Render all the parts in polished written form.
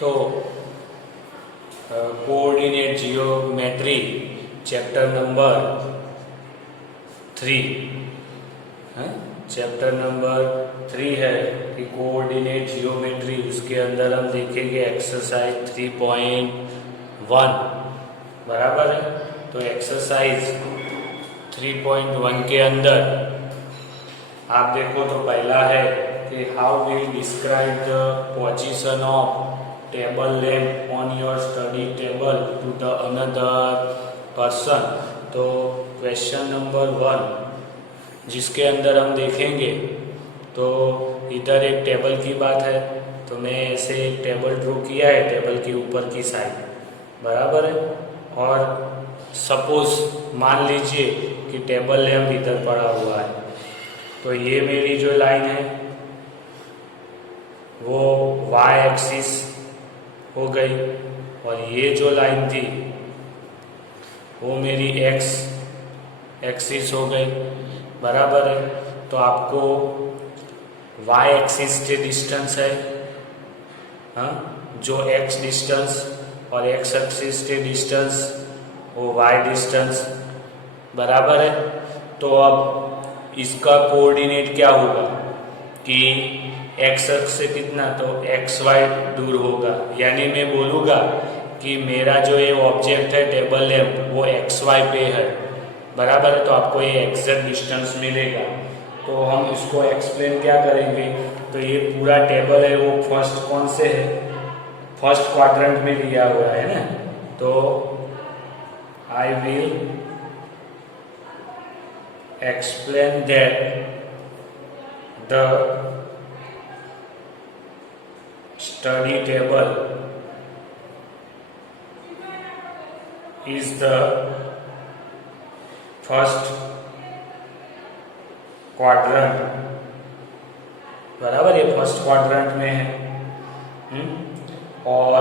तो coordinate geometry chapter number 3 है। Chapter number 3 है कि कोऑर्डिनेट जियोमेट्री। उसके अंदर हम देखेंगे एक्सरसाइज 3.1 बराबर है। तो एक्सरसाइज 3.1 के अंदर आप देखो तो पहला है कि how will describe the position of table lamp on your study table to the another person. तो क्वेश्चन नंबर 1 जिसके अंदर हम देखेंगे तो इधर एक टेबल की बात है। तो मैं ऐसे एक टेबल ड्रॉ किया है, टेबल के ऊपर की साइड बराबर है। और सपोज मान लीजिए कि टेबल लैम्प इधर पड़ा हुआ है। तो ये मेरी जो लाइन है वो वाई एक्सिस हो गई, और ये जो लाइन थी वो मेरी एक्स एक्सिस हो गई बराबर है। तो आपको वाई एक्सिस के डिस्टेंस है, हाँ, जो एक्स डिस्टेंस और एक्स एक्सिस के डिस्टेंस वो वाई डिस्टेंस बराबर है। तो अब इसका कोऑर्डिनेट क्या होगा कि एक्स अक्ष से कितना, तो एक्स वाई दूर होगा। यानी मैं बोलूँगा कि मेरा जो ये ऑब्जेक्ट है टेबल लैम्प वो एक्स वाई पे है बराबर है। तो आपको ये एग्जैक्ट डिस्टेंस मिलेगा। तो हम इसको एक्सप्लेन क्या करेंगे, तो ये पूरा टेबल है वो फर्स्ट कौन से है, फर्स्ट क्वाड्रेंट में लिया हुआ है ना। तो I will explain that the study table is the first quadrant बराबर, ये फर्स्ट क्वाड्रेंट में है। और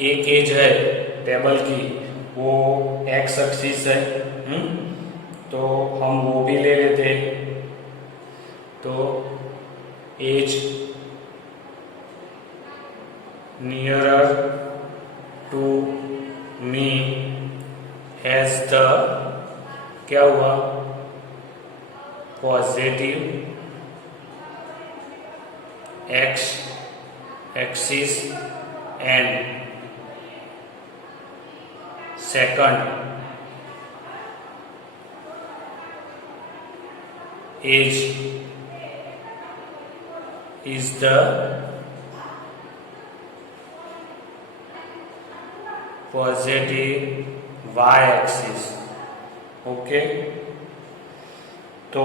एक एज है टेबल की वो एक्स एक्सिस है। तो हम वो भी ले लेते हैं। तो as nearer to me has the क्या हुआ, positive x axis and second age is the positive y axis। ओके, तो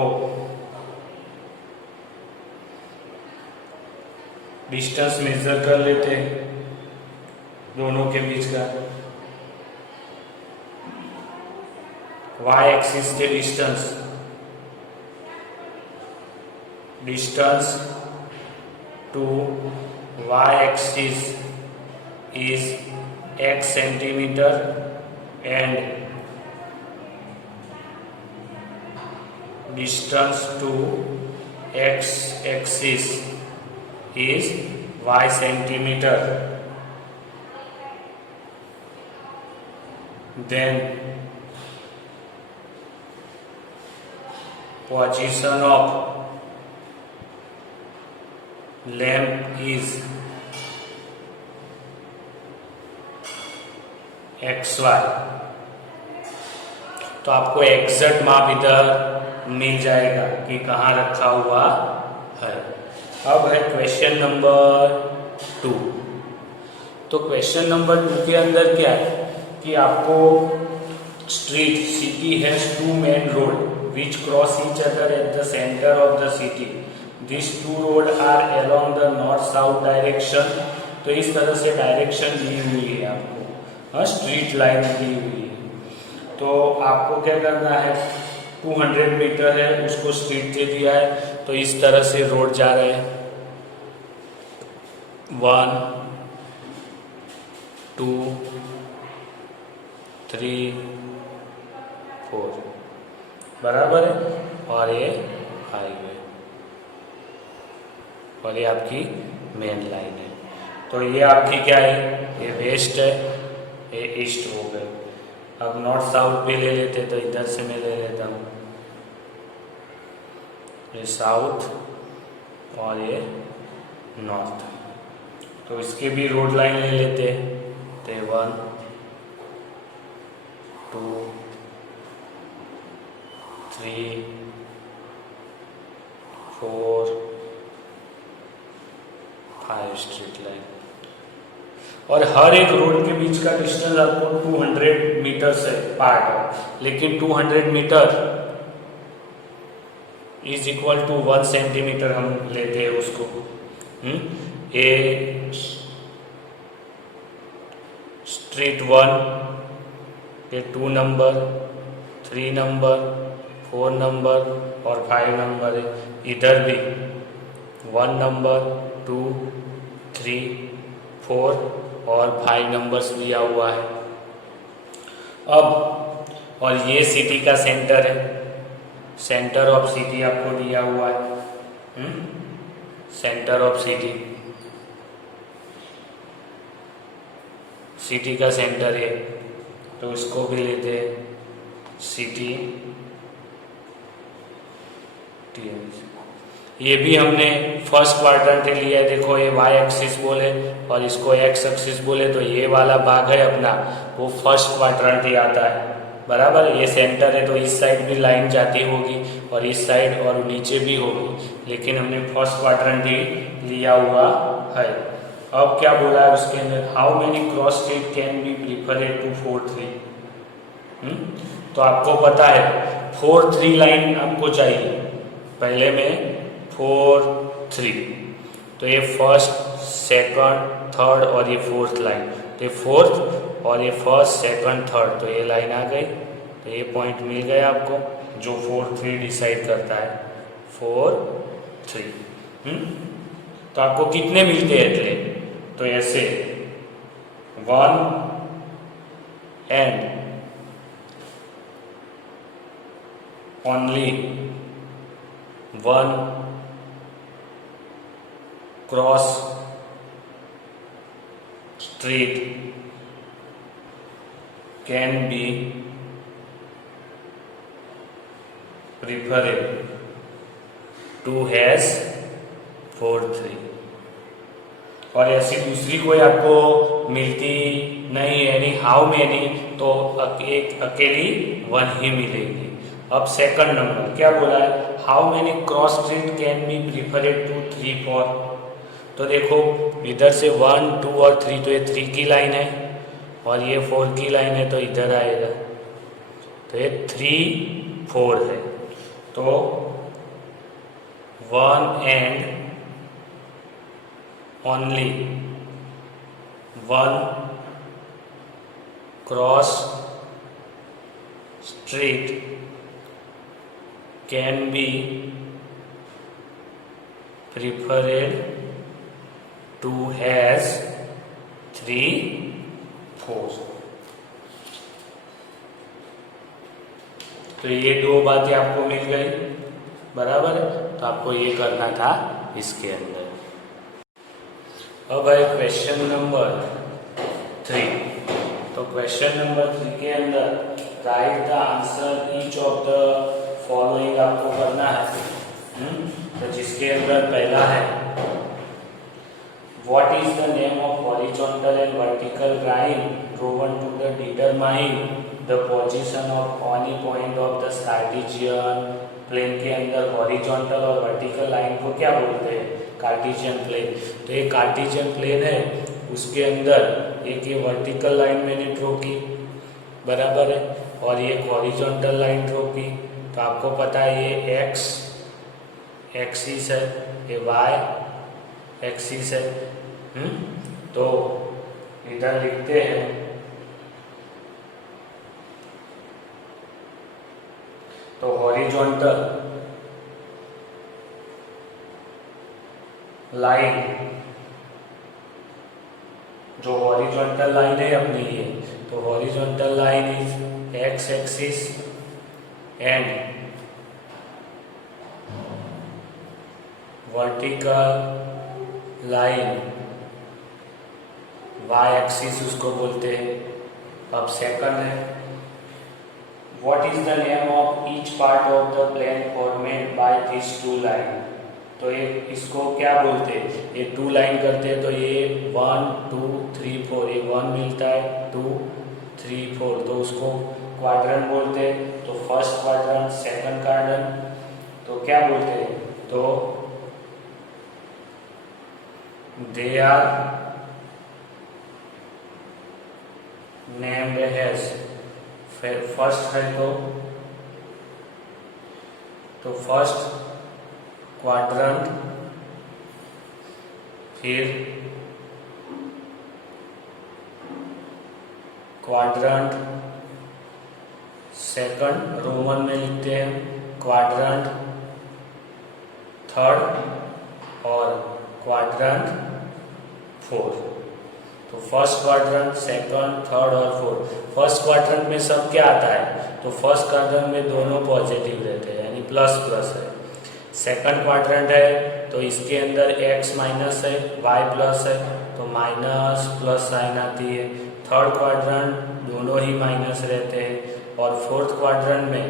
डिस्टेंस मेजर कर लेते हैं दोनों के बीच का। y एक्सिस के distance to y axis is x centimeter and distance to x axis is y centimeter। Then position of lamp is XY। तो आपको एग्जैक्ट माप इधर मिल जाएगा कि कहाँ रखा हुआ है। अब है क्वेश्चन नंबर 2। तो क्वेश्चन नंबर 2 के अंदर क्या है कि आपको street city has 2 main road which cross each other at the center of the city। These 2 roads are along the north-south direction। तो इस तरह से डायरेक्शन दी हुई है आपको, हाँ, स्ट्रीट लाइन दी हुई है। तो आपको क्या करना है, 200 मीटर है उसको स्ट्रीट दे दिया है। तो इस तरह से रोड जा रहे हैं 1 2 3 4 बराबर है। और ये हाईवे और ये आपकी मेन लाइन है। तो ये आपकी क्या है, ये वेस्ट है, ये ईस्ट हो गए। अब नॉर्थ साउथ भी ले लेते, तो इधर से मैं ले लेता हूँ, ये साउथ और ये नॉर्थ। तो इसके भी रोड लाइन ले लेते हैं, तो 1 2 3 4 5 स्ट्रीट लाइन। और हर एक रोड के बीच का डिस्टेंस आपको 200 मीटर से पार्ट है, लेकिन 200 metre is equal to 1 centimetre हम लेते हैं उसको। ए स्ट्रीट 1 ये 2 नंबर, 3 नंबर, 4 नंबर और 5 नंबर है। इधर भी 1 नंबर, 2, 3, 4 और 5 नंबर्स दिया हुआ है। अब और ये सिटी का सेंटर है, सेंटर ऑफ सिटी आपको दिया हुआ है, सेंटर ऑफ सिटी, सिटी का सेंटर है, तो इसको भी लेते हैं सिटी टी। ये भी हमने फर्स्ट क्वाड्रेंट लिया है, देखो ये वाई एक्सिस बोले और इसको एक्स एक्सिस बोले, तो ये वाला भाग है अपना वो फर्स्ट क्वाड्रेंट ही आता है, बराबर। ये सेंटर है तो इस साइड भी लाइन जाती होगी और इस साइड और नीचे भी होगी, लेकिन हमने फर्स्ट क्वाड्रेंट ही लिया हुआ है। अब क्या बोला है उसके अंदर, how many cross street can be preferred to 4 3। तो आपको पता है 4 3 लाइन आपको चाहिए, पहले में 4 3, तो ये फर्स्ट सेकंड थर्ड और ये फोर्थ लाइन, तो ये फोर्थ और ये फर्स्ट सेकंड थर्ड, तो ये लाइन आ गई, तो ये पॉइंट मिल गया आपको जो 4 3 डिसाइड करता है 4 3। तो आपको कितने मिलते हैं इतने, तो ऐसे 1 and only 1 cross street can be preferred to has 4 3। और ऐसी दूसरी कोई आपको मिलती नहीं है, यानी हाउ मेनी, तो एक अकेली 1 ही मिलेगी। अब सेकंड नंबर क्या बोला है, how many cross street can be preferred to 3 4। तो देखो इधर से 1 2 और 3, तो ये 3 की लाइन है और ये 4 की लाइन है, तो इधर आएगा, तो ये 3 4 है, तो 1 and only 1 cross street can be preferred to has 3 4। तो ये दो बातें आपको मिल गई, बराबर है, तो आपको ये करना था इसके अंदर। अब है क्वेश्चन नंबर 3। तो क्वेश्चन नंबर 3 के अंदर write the answer each of the following आपको करना है। तो जिसके अंदर पहला है, what is the name of horizontal and vertical line drawn to the determine the position of any point of the Cartesian plane. के अंदर हॉरिजॉन्टल और वर्टिकल लाइन को क्या बोलते हैं, कार्टेशियन प्लेन। तो ये कार्टेशियन प्लेन है, उसके अंदर एक ये वर्टिकल लाइन मैंने ड्रॉ की, बराबर है, और ये हॉरिजॉन्टल लाइन ड्रॉ की। तो आपको पता है ये एक्स एक्सिस है, ये वाई एक्सिस है। तो इधर लिखते हैं, तो हॉरिजॉन्टल लाइन, जो हॉरिजॉन्टल लाइन है अपनी ये, तो horizontal line is x axis and vertical line y axis उसको बोलते हैं। अब सेकंड है, what is the name of each part of the plane formed by this two line. तो ये इसको क्या बोलते हैं, ये टू लाइन करते हैं तो ये 1 2 3 4, ये 1 मिलता है 2 3 4, तो उसको क्वाड्रेंट बोलते हैं। तो फर्स्ट क्वाड्रेंट, सेकंड क्वाड्रेंट, तो क्या बोलते हैं, तो they are named as, first है तो फर्स्ट क्वाड्रेंट, फिर क्वाड्रेंट सेकंड, रोमन में लिखते हैं क्वाड्रेंट थर्ड और क्वाड्रेंट फोर्थ। तो फर्स्ट क्वाड्रेंट, सेकंड, थर्ड और फोर्थ। फर्स्ट क्वाड्रेंट में सब क्या आता है, तो फर्स्ट क्वाड्रेंट में दोनों पॉजिटिव रहते हैं यानी प्लस प्लस है। सेकंड क्वाड्रेंट है तो इसके अंदर x माइनस है, y प्लस है, तो माइनस प्लस साइन आती है। थर्ड क्वाड्रेंट दोनों ही माइनस रहते हैं और फोर्थ क्वाड्रेंट में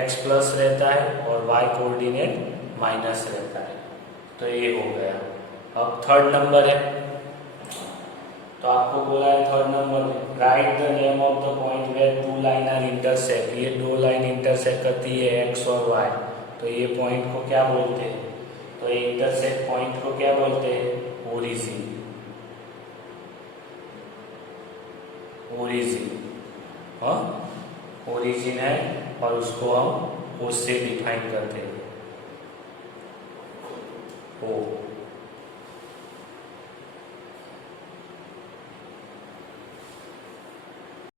x प्लस रहता है और y कोऑर्डिनेट माइनस रहता है। तो ये हो गया। अब थर्ड नंबर है, तो आपको बोला है थर्ड नंबर में right the name of the point where two line are intersect. ये दो लाइन इंटरसेक्ट करती है x और y, तो ये पॉइंट को क्या बोलते हैं, तो ये इंटरसेक्ट पॉइंट को क्या बोलते हैं, ओरिजिन। ओरिजिन, हाँ ओरिजिन है और उसको हम ओ से डिफाइन करते हैं, ओ।